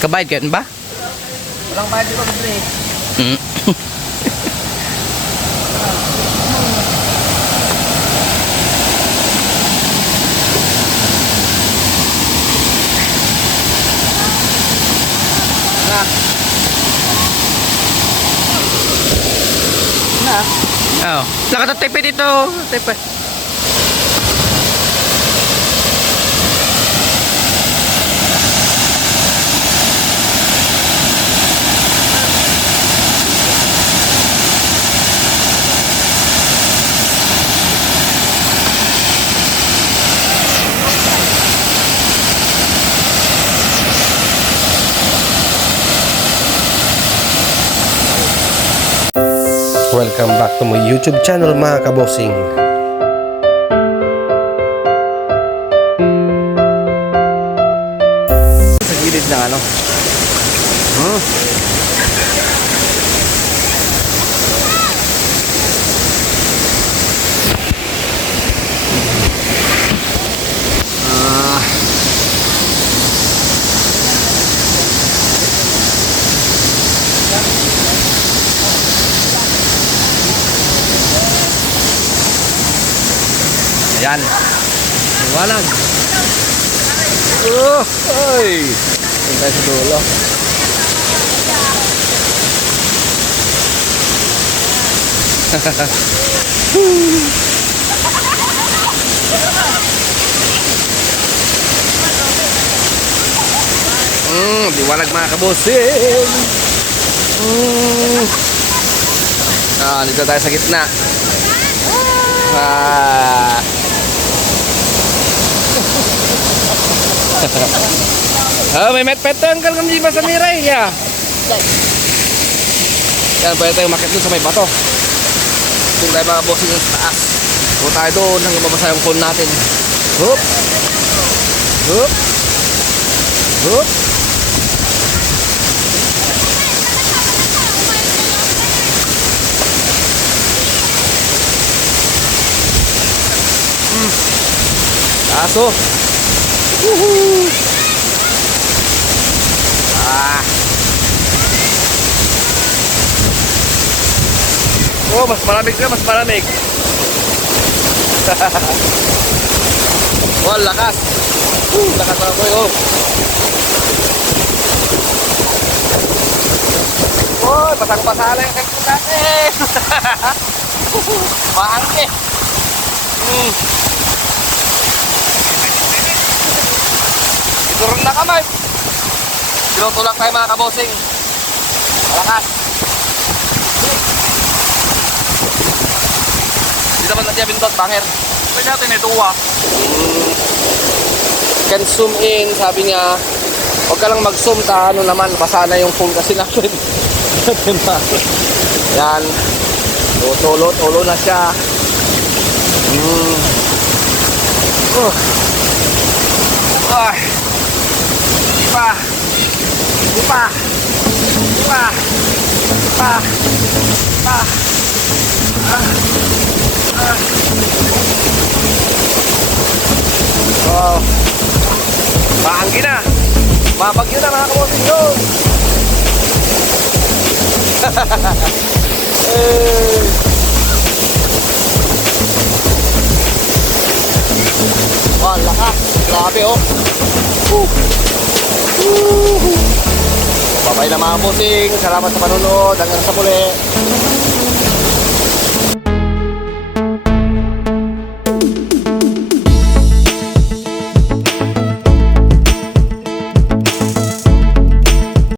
Kabayad ka ba? Walang bayad dito, pre. Na. Oo. Nakatatepe dito. Tepe. Welcome back to my YouTube channel mga kabosing. Sa gilid ng ano. Ayan. Liwanag. Ay. Tingnan tayo sa dulo. Liwanag mga kabosing. Dito tayo sa gitna. May met-petang kan kami ba sa miray ya. Yan, pwede tayo makit dun sa may bato. Kung tayo mga bossing sa taas. Kung tayo doon, hanggang mabasa yung phone natin. Hup! Hup! Hup! Aso! Woohoo! Oh, mas malamig na, mas malamig. Oh, lakas. Lakas ako oh. Oh, pasang-pasala yung kagpo natin. Maangke. Ito rin na kamay. Tinutulak tayo mga kabosing. Malakas. Hindi naman natin abindot, banger. Pwede natin ito can zoom in, sabi niya. Huwag ka lang mag-zoom, ano naman, basa na yung phone kasi natin. Yan. Tulo na siya. Ay. Ipa. Ipa. Ipa. Ipa. Ipa. Oh. Maanggi na. Mabagyo na mga kabosing yun. Oh, lakas. Grabe oh. Bye-bye na mga kabosing. Salamat sa panunod. Hanggang sa muli.